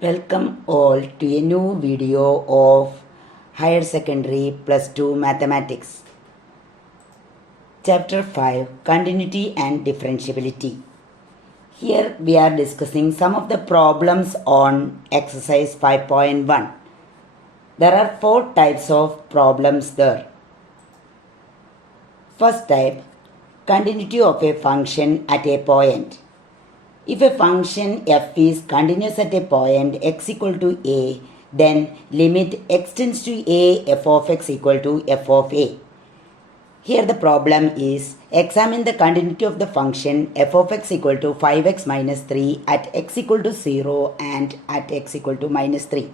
Welcome all to a new video of Higher Secondary Plus 2 Mathematics. Chapter 5 Continuity and Differentiability. Here we are discussing some of the problems on exercise 5.1. There are 4 types of problems there. First type, continuity of a function at a point. If a function f is continuous at a point x equal to a, then limit x tends to a f of x equal to f of a. Here the problem is examine the continuity of the function f of x equal to 5x minus 3 at x equal to 0 and at x equal to minus 3.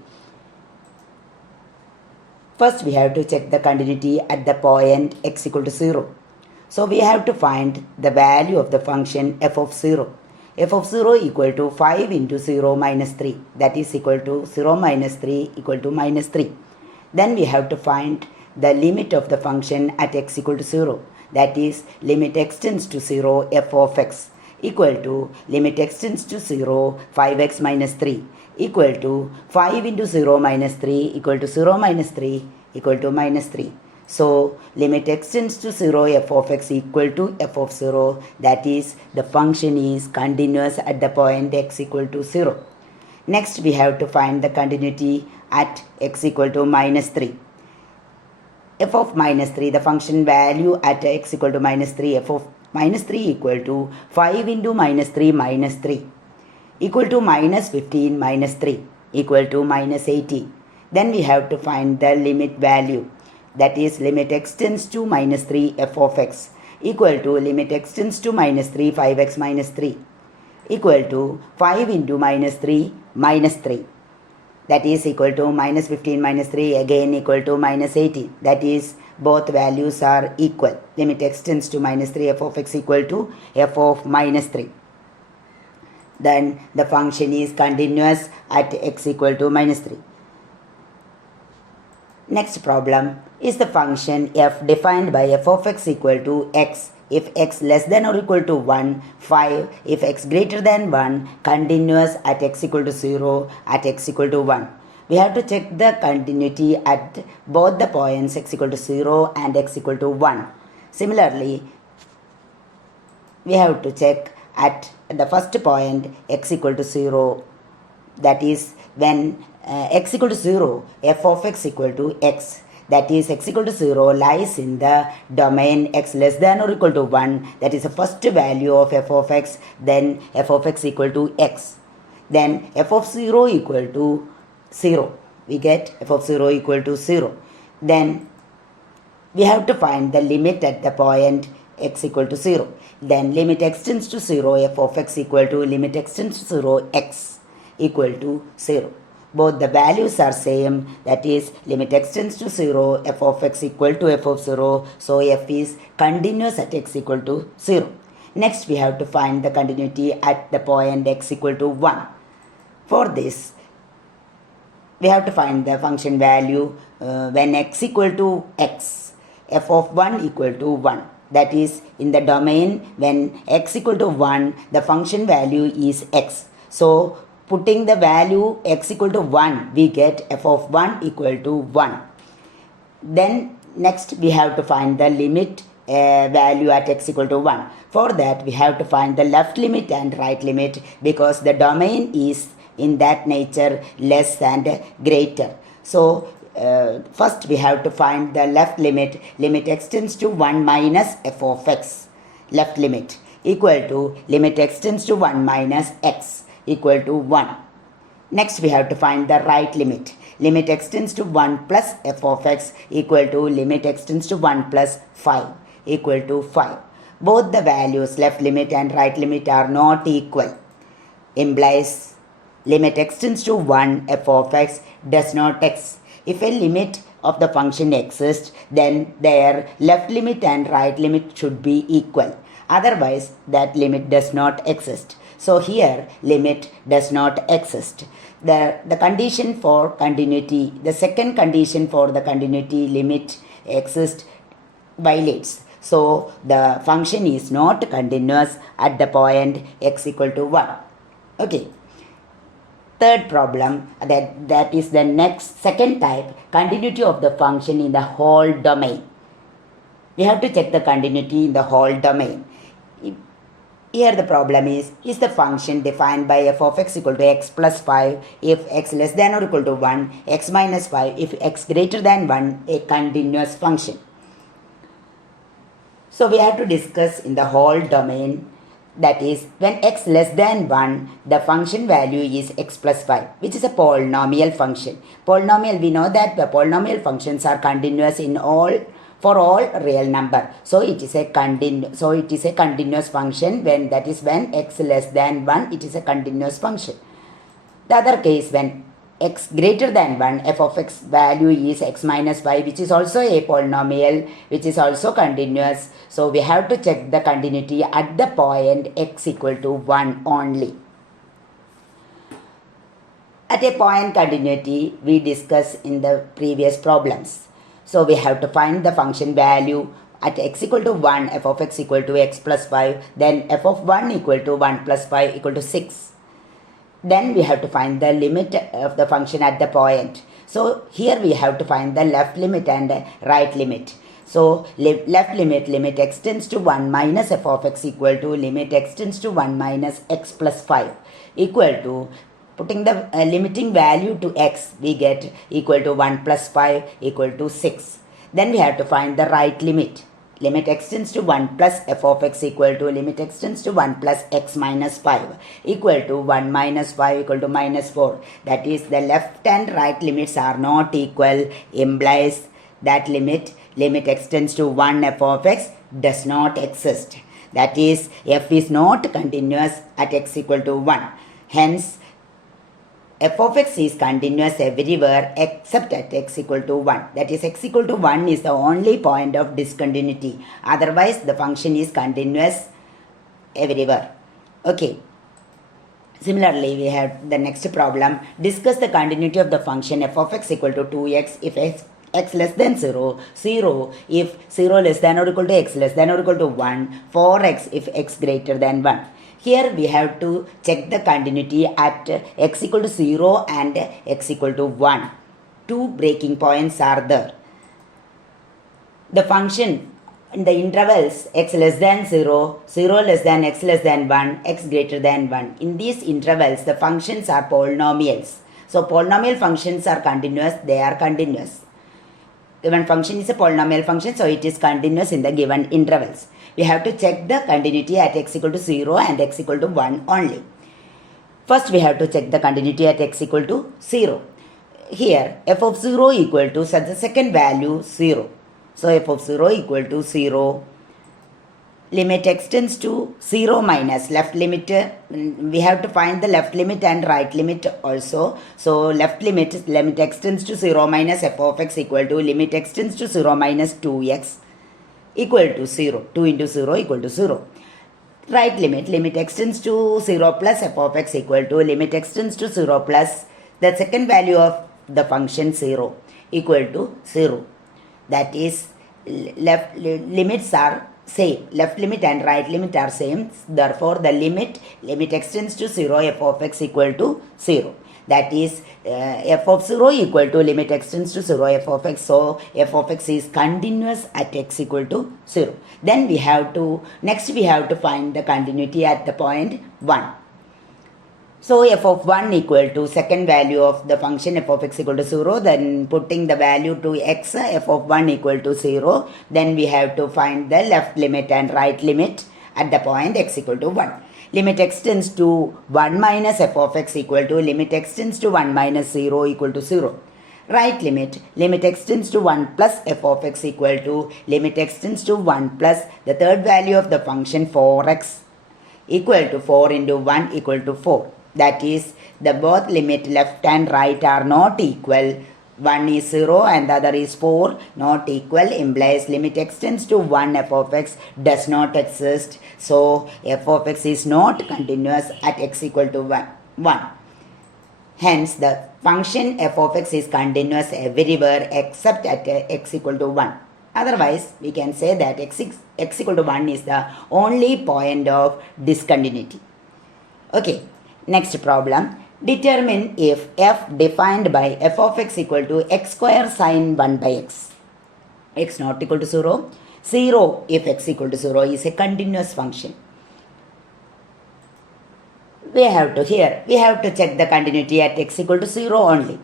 First we have to check the continuity at the point x equal to 0. So we have to find the value of the function f of 0. F of 0 equal to 5 into 0 minus 3, that is equal to 0 minus 3 equal to minus 3. Then we have to find the limit of the function at x equal to 0, that is limit x tends to 0 f of x equal to limit x tends to 0 5x minus 3 equal to 5 into 0 minus 3 equal to 0 minus 3 equal to minus 3. So, limit x tends to 0 f of x equal to f of 0, that is the function is continuous at the point x equal to 0. Next we have to find the continuity at x equal to minus 3. F of minus 3, the function value at x equal to minus 3, f of minus 3 equal to 5 into minus 3 minus 3 equal to minus 15 minus 3 equal to minus 18. Then we have to find the limit value, that is limit x tends to minus 3 f of x equal to limit x tends to minus 3 5x minus 3 equal to 5 into minus 3 minus 3, that is equal to minus 15 minus 3 again equal to minus 18, that is both values are equal. Limit x tends to minus 3 f of x equal to f of minus 3. Then the function is continuous at x equal to minus 3. Next problem is the function f defined by f of x equal to x if x less than or equal to 1, 5 if x greater than 1, continuous at x equal to 0, at x equal to 1. We have to check the continuity at both the points x equal to 0 and x equal to 1. Similarly, we have to check at the first point x equal to 0, that is when x equal to 0, f of x equal to x, that is x equal to 0 lies in the domain x less than or equal to 1, that is the first value of f of x, then f of x equal to x. Then f of 0 equal to 0, we get f of 0 equal to 0. Then we have to find the limit at the point x equal to 0. Then limit x tends to 0 f of x equal to limit x tends to 0 x equal to 0. Both the values are same, that is limit x tends to 0 f of x equal to f of 0, so f is continuous at x equal to 0. Next we have to find the continuity at the point x equal to 1. For this we have to find the function value when x equal to x, f of 1 equal to 1, that is in the domain when x equal to 1 the function value is x. So putting the value x equal to 1, we get f of 1 equal to 1. Then next we have to find the limit value at x equal to 1. For that we have to find the left limit and right limit, because the domain is in that nature less and greater. So first we have to find the left limit, limit x tends to 1 minus f of x, left limit equal to limit x tends to 1 minus x equal to 1. Next we have to find the right limit, limit x tends to 1 plus f of x equal to limit x tends to 1 plus 5 equal to 5. Both the values left limit and right limit are not equal, implies limit x tends to 1 f of x does not exist. If a limit of the function exists, then their left limit and right limit should be equal, otherwise that limit does not exist. So here limit does not exist. The condition for continuity, the second condition for the continuity limit exists violates. So the function is not continuous at the point x equal to 1. Okay. third problem, that is the second type, continuity of the function in the whole domain. We have to check the continuity in the whole domain. Here the problem is the function defined by f of x equal to x plus 5 if x less than or equal to 1, x minus 5 if x greater than 1, a continuous function. So we have to discuss in the whole domain, that is when x less than 1, the function value is x plus 5, which is a polynomial function. Polynomial, we know that the polynomial functions are continuous for all real number. So it is a continuous function when x less than 1, it is a continuous function. The other case, when x greater than 1, f of x value is x minus 5, which is also a polynomial, which is also continuous. So we have to check the continuity at the point x equal to 1 only. At a point continuity, we discussed in the previous problems. So we have to find the function value at x equal to 1, f of x equal to x plus 5, then f of 1 equal to 1 plus 5 equal to 6. Then we have to find the limit of the function at the point. So here we have to find the left limit and right limit. So left limit x tends to 1 minus f of x equal to limit x tends to 1 minus x plus 5 equal to, putting the limiting value to x, we get equal to 1 plus 5 equal to 6. Then we have to find the right limit. Limit x tends to 1 plus f of x equal to limit x tends to 1 plus x minus 5 equal to 1 minus 5 equal to minus 4. That is, the left and right limits are not equal, implies that limit x tends to 1 f of x does not exist. That is, f is not continuous at x equal to 1. Hence, f of x is continuous everywhere except at x equal to 1. That is, x equal to 1 is the only point of discontinuity. Otherwise, the function is continuous everywhere. Okay. Similarly, we have the next problem. Discuss the continuity of the function f of x equal to 2x if x less than 0, 0 if 0 less than or equal to x less than or equal to 1, 4x if x greater than 1. Here we have to check the continuity at x equal to 0 and x equal to 1. Two breaking points are there. The function in the intervals x less than 0, 0 less than x less than 1, x greater than 1. In these intervals, the functions are polynomials. So polynomial functions are continuous, they are continuous. Given function is a polynomial function, so it is continuous in the given intervals. We have to check the continuity at x equal to 0 and x equal to 1 only. First, we have to check the continuity at x equal to 0. Here, f of 0 equal to such the second value 0. So, f of 0 equal to 0. Limit x tends to 0 minus left limit. We have to find the left limit and right limit also. So, limit x tends to 0 minus f of x equal to limit x tends to 0 minus 2x equal to 0. 2 into 0 equal to 0. Right limit x tends to 0 plus f of x equal to limit x tends to 0 plus the second value of the function 0 equal to 0. That is, limits are same. Left limit and right limit are same. Therefore, the limit x tends to 0, f of x equal to 0. That is, f of 0 equal to limit x tends to 0, f of x. So, f of x is continuous at x equal to 0. Then next we have to find the continuity at the point 1. So, f of 1 equal to second value of the function f of x equal to 0, then putting the value to x, f of 1 equal to 0, then we have to find the left limit and right limit at the point x equal to 1. Limit x tends to 1 minus f of x equal to limit x tends to 1 minus 0 equal to 0. Right limit x tends to 1 plus f of x equal to limit x tends to 1 plus the third value of the function 4x equal to 4 into 1 equal to 4. That is, the both limit left and right are not equal. One is 0 and the other is 4, not equal, implies limit x tends to 1, f of x does not exist. So, f of x is not continuous at x equal to 1. Hence, the function f of x is continuous everywhere except at x equal to 1. Otherwise, we can say that x equal to 1 is the only point of discontinuity. Okay. Next problem. Determine if f defined by f of x equal to x square sine 1 by x not equal to 0, 0 if x equal to 0 is a continuous function. We have to check the continuity at x equal to 0 only.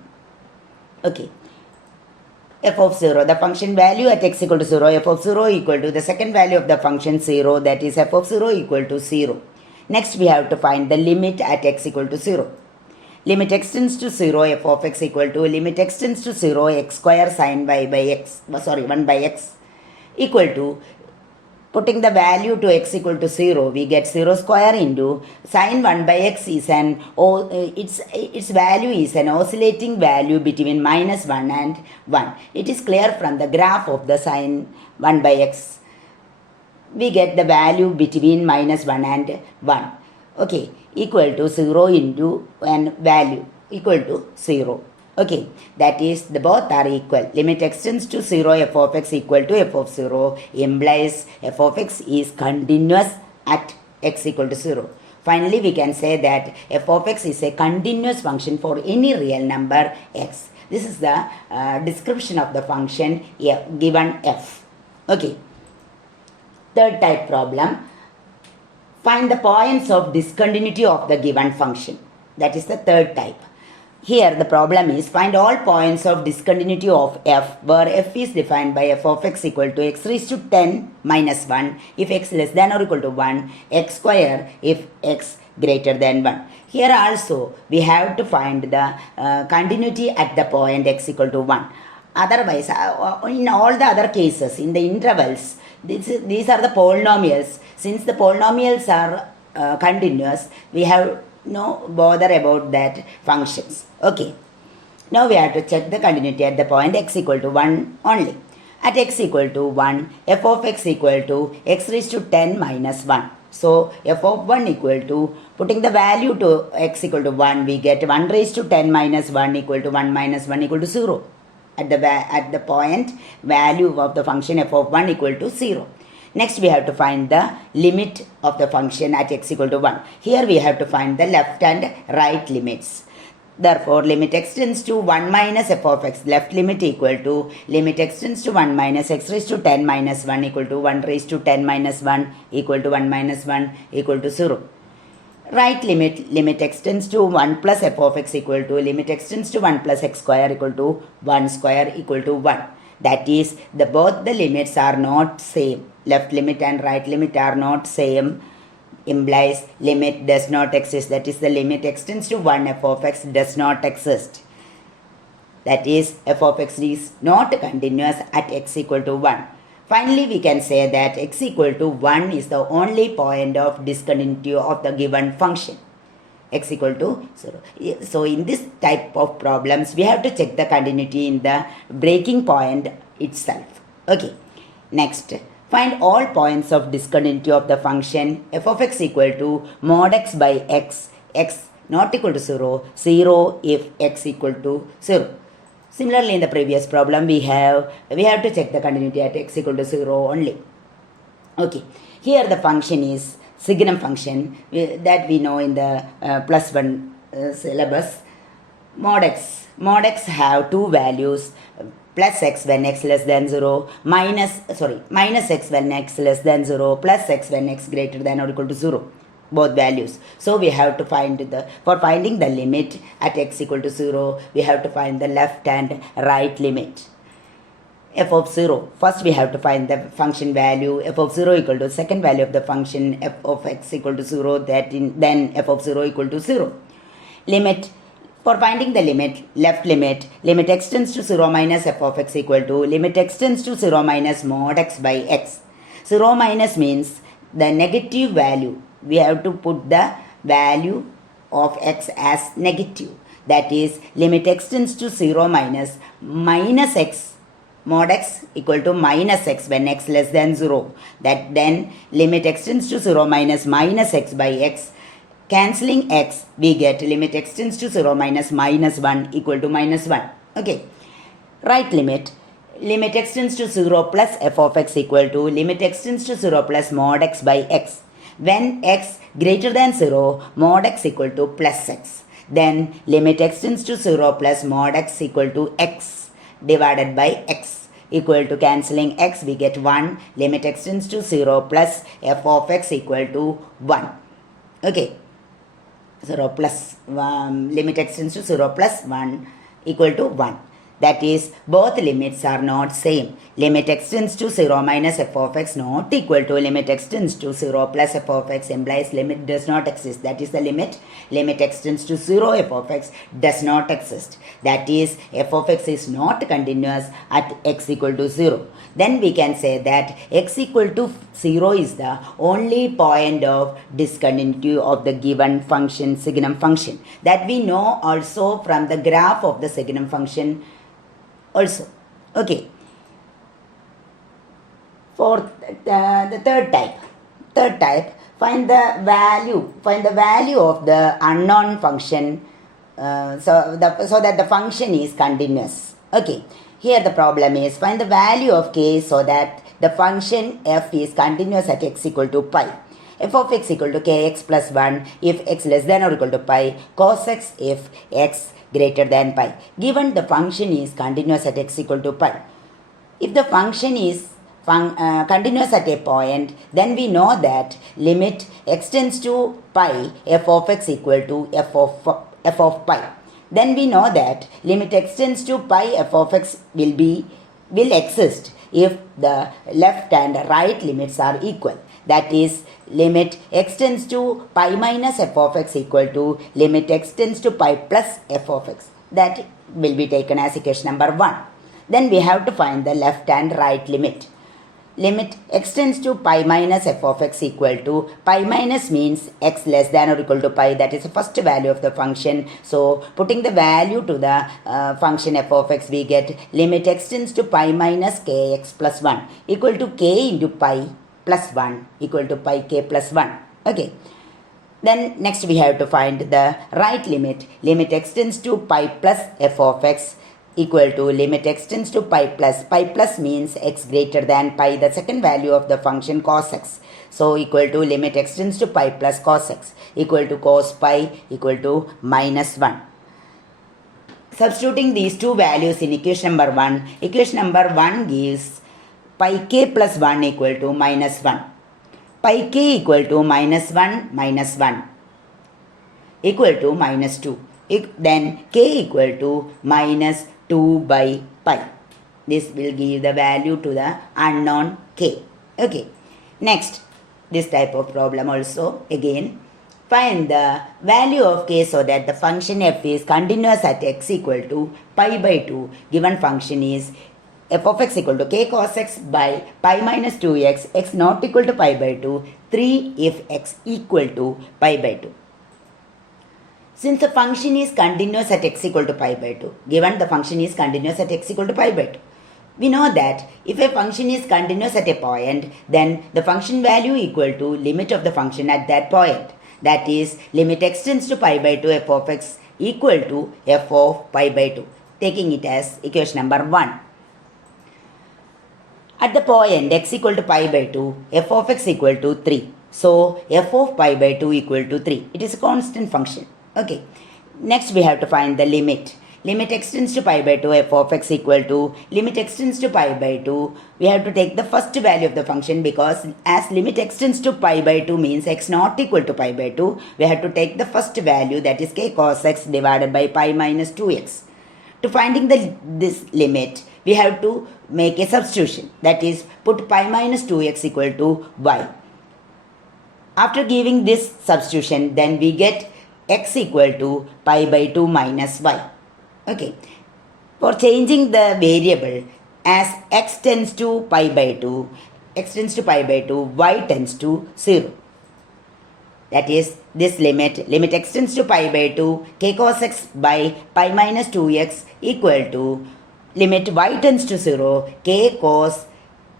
Okay. F of 0, the function value at x equal to 0, f of 0 equal to the second value of the function 0, that is f of 0 equal to 0. Next we have to find the limit at x equal to 0. Limit x tends to 0, f of x equal to limit x tends to 0, x square sine 1 by x equal to, putting the value to x equal to 0, we get 0 square into sine 1 by x is its value is an oscillating value between minus 1 and 1. It is clear from the graph of the sine 1 by x. We get the value between minus 1 and 1. Okay, equal to 0 into an value equal to 0. Okay, that is the both are equal. Limit x tends to 0, f of x equal to f of 0 implies f of x is continuous at x equal to 0. Finally, we can say that f of x is a continuous function for any real number x. This is the description of the function given f. Okay. Third type problem. Find the points of discontinuity of the given function. That is the third type. Here the problem is find all points of discontinuity of f where f is defined by f of x equal to x raised to 10 minus 1 if x less than or equal to 1, x square if x greater than 1. Here also we have to find the continuity at the point x equal to 1. Otherwise, in all the other cases, in the intervals, these are the polynomials. Since the polynomials are continuous, we have no bother about that functions. Okay. Now we have to check the continuity at the point x equal to 1 only. At x equal to 1, f of x equal to x raised to 10 minus 1. So f of 1 equal to, putting the value to x equal to 1, we get 1 raised to 10 minus 1 equal to 1 minus 1 equal to 0. At the point value of the function f of 1 equal to 0. Next we have to find the limit of the function at x equal to 1. Here we have to find the left and right limits. Therefore, limit x tends to 1 minus f of x, left limit equal to limit x tends to 1 minus x raised to 10 minus 1 equal to 1 raised to 10 minus 1 equal to 1 minus 1 equal to 0. Right limit x tends to 1 plus f of x equal to limit x tends to 1 plus x square equal to 1 square equal to 1. That is, both the limits are not same. Left limit and right limit are not same, implies limit does not exist. That is, the limit x tends to 1, f of x does not exist. That is, f of x is not continuous at x equal to 1. Finally, we can say that x equal to 1 is the only point of discontinuity of the given function. X equal to 0. So, in this type of problems, we have to check the continuity in the breaking point itself. Okay. Next, find all points of discontinuity of the function f of x equal to mod x by x, x not equal to 0, 0 if x equal to 0. Similarly, in the previous problem, we have to check the continuity at x equal to 0 only. Okay. Here the function is signum function that we know in the plus 1 syllabus. Mod x have two values, plus x when x less than 0, minus x when x less than 0, plus x when x greater than or equal to 0. Both values. So we have to find for finding the limit at x equal to 0, we have to find the left and right limit. F of 0. First we have to find the function value f of 0 equal to second value of the function f of x equal to 0, then f of 0 equal to 0. Limit. For finding the limit, left limit x tends to 0 minus f of x equal to limit x tends to 0 minus mod x by x. 0 minus means the negative value. We have to put the value of x as negative. That is, limit x tends to 0 minus x mod x equal to minus x when x less than 0. That then limit x tends to 0 minus x by x. Cancelling x, we get limit x tends to 0 minus 1 equal to minus 1. Okay. Right limit x tends to 0 plus f of x equal to limit x tends to 0 plus mod x by x. When x greater than 0, mod x equal to plus x. Then limit x tends to 0 plus mod x equal to x divided by x equal to cancelling x, we get 1. Limit x tends to 0 plus f of x equal to 1. Okay. 0 plus limit x tends to 0 plus 1 equal to 1. That is, both limits are not same. Limit x tends to 0 minus f of x not equal to limit x tends to 0 plus f of x implies limit does not exist. That is the limit. Limit x tends to 0 f of x does not exist. That is, f of x is not continuous at x equal to 0. Then we can say that x equal to 0 is the only point of discontinuity of the given function, signum function. That we know also from the graph of the signum function also. Okay. For the third type, find the value of the unknown function so that the function is continuous. Okay. Here the problem is find the value of k so that the function f is continuous at x equal to pi. F of x equal to kx plus 1 if x less than or equal to pi, cos x if x greater than pi. Given the function is continuous at x equal to pi. If the function is continuous at a point, then we know that limit x tends to pi f of x equal to f of pi. Then we know that limit x tends to pi f of x will exist if the left and right limits are equal. That is, limit x tends to pi minus f of x equal to limit x tends to pi plus f of x. That will be taken as equation number 1. Then we have to find the left and right limit. Limit x tends to pi minus f of x equal to, pi minus means x less than or equal to pi, that is the first value of the function. So putting the value to the function f of x, we get limit x tends to pi minus kx plus 1 equal to k into pi plus 1 equal to pi k plus 1. Okay. Then next we have to find the right limit. Limit x tends to pi plus f of x equal to limit x tends to pi plus. Pi plus means x greater than pi, the second value of the function cos x. So equal to limit x tends to pi plus cos x equal to cos pi equal to minus 1. Substituting these two values in equation number 1 gives pi k plus 1 equal to minus 1. Pi k equal to minus 1 equal to minus 2. Then k equal to minus 2 by pi. This will give the value to the unknown k. Okay. Next, this type of problem also again. Find the value of k so that the function f is continuous at x equal to pi by 2. Given function is f of x equal to k cos x by pi minus 2x, x not equal to pi by 2, 3 if x equal to pi by 2. Since the function is continuous at x equal to pi by 2, given the function is continuous at x equal to pi by 2, we know that if a function is continuous at a point, then the function value equal to limit of the function at that point. That is, limit x tends to pi by 2 f of x equal to f of pi by 2, taking it as equation number 1. At the point x equal to pi by 2, f of x equal to 3. So, f of pi by 2 equal to 3. It is a constant function. Okay. Next we have to find the limit. Limit x tends to pi by 2 f of x equal to limit x tends to pi by 2. We have to take the first value of the function because as limit x tends to pi by 2 means x not equal to pi by 2. We have to take the first value, that is k cos x divided by pi minus 2x. To finding this limit, we have to make a substitution, that is put pi minus 2x equal to y. After giving this substitution, then we get x equal to pi by 2 minus y. Okay. For changing the variable, as x tends to pi by 2, y tends to 0. That is, this limit x tends to pi by 2, k cos x by pi minus 2x equal to limit y tends to 0, k cos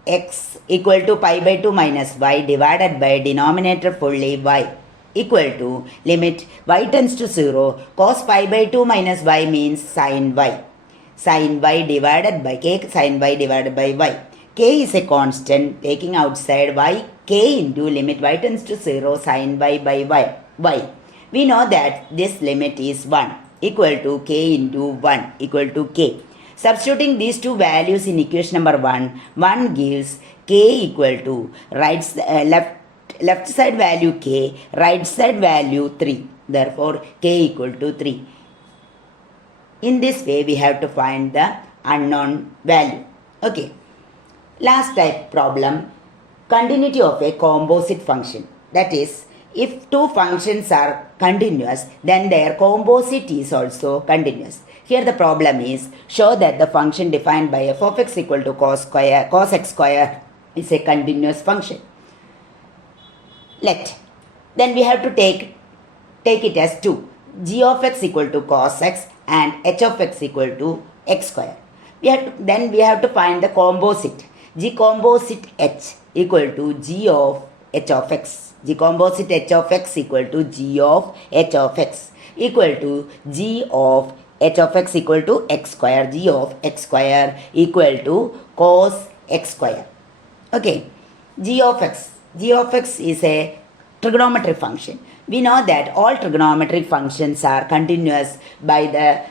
x equal to pi by 2 minus y divided by denominator fully y equal to limit y tends to 0, cos pi by 2 minus y means sin y. Sin y divided by k sin y divided by y. K is a constant, taking outside y, k into limit y tends to 0 sin y by y. We know that this limit is 1 equal to k into 1 equal to k. Substituting these two values in equation number 1, 1 gives k equal to left side value k, right side value 3. Therefore, k equal to 3. In this way, we have to find the unknown value. Okay. Last type problem, continuity of a composite function. That is, if two functions are continuous, then their composite is also continuous. Here the problem is, show that the function defined by f of x equal to cos x square is a continuous function. Then we have to take it as 2. G of x equal to cos x and h of x equal to x square. Then we have to find the composite. G composite h equal to g of h of x. G composite h of x equal to g of h of x equal to g of h of x equal to x square. G of x square equal to cos x square. Okay. G of x is a trigonometric function. We know that all trigonometric functions are continuous by the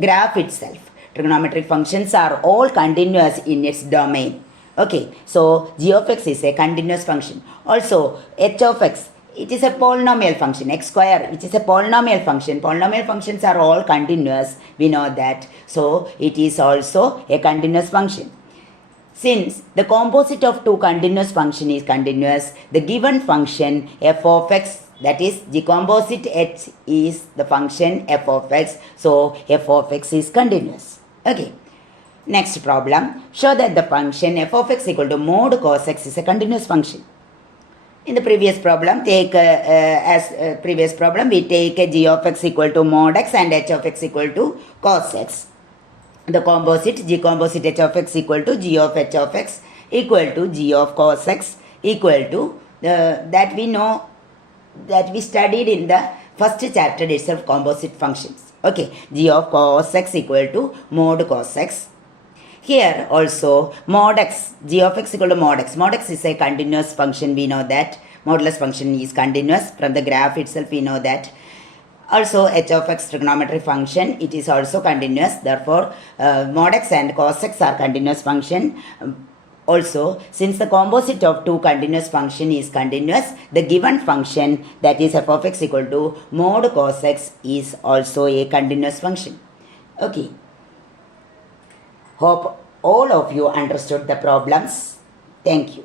graph itself. Trigonometric functions are all continuous in its domain. Okay, so g of x is a continuous function. Also, h of x, it is a polynomial function. X square, which is a polynomial function. Polynomial functions are all continuous. We know that. So, it is also a continuous function. Since the composite of two continuous function is continuous, the given function f of x, that is the composite h is the function f of x. So, f of x is continuous. Okay. Next problem, show that the function f of x equal to mod cos x is a continuous function. In the previous problem, we take a g of x equal to mod x and h of x equal to cos x. The composite, g composite h of x equal to g of h of x equal to g of cos x equal to that we know, that we studied in the first chapter itself, composite functions. Okay, g of cos x equal to mod cos x. Here also mod x, g of x equal to mod x. Mod x is a continuous function, we know that. Modulus function is continuous. From the graph itself we know that. Also h of x trigonometric function, it is also continuous. Therefore, mod x and cos x are continuous function. Also, since the composite of two continuous function is continuous, the given function, that is f of x equal to mod cos x, is also a continuous function. Okay. Hope all of you understood the problems. Thank you.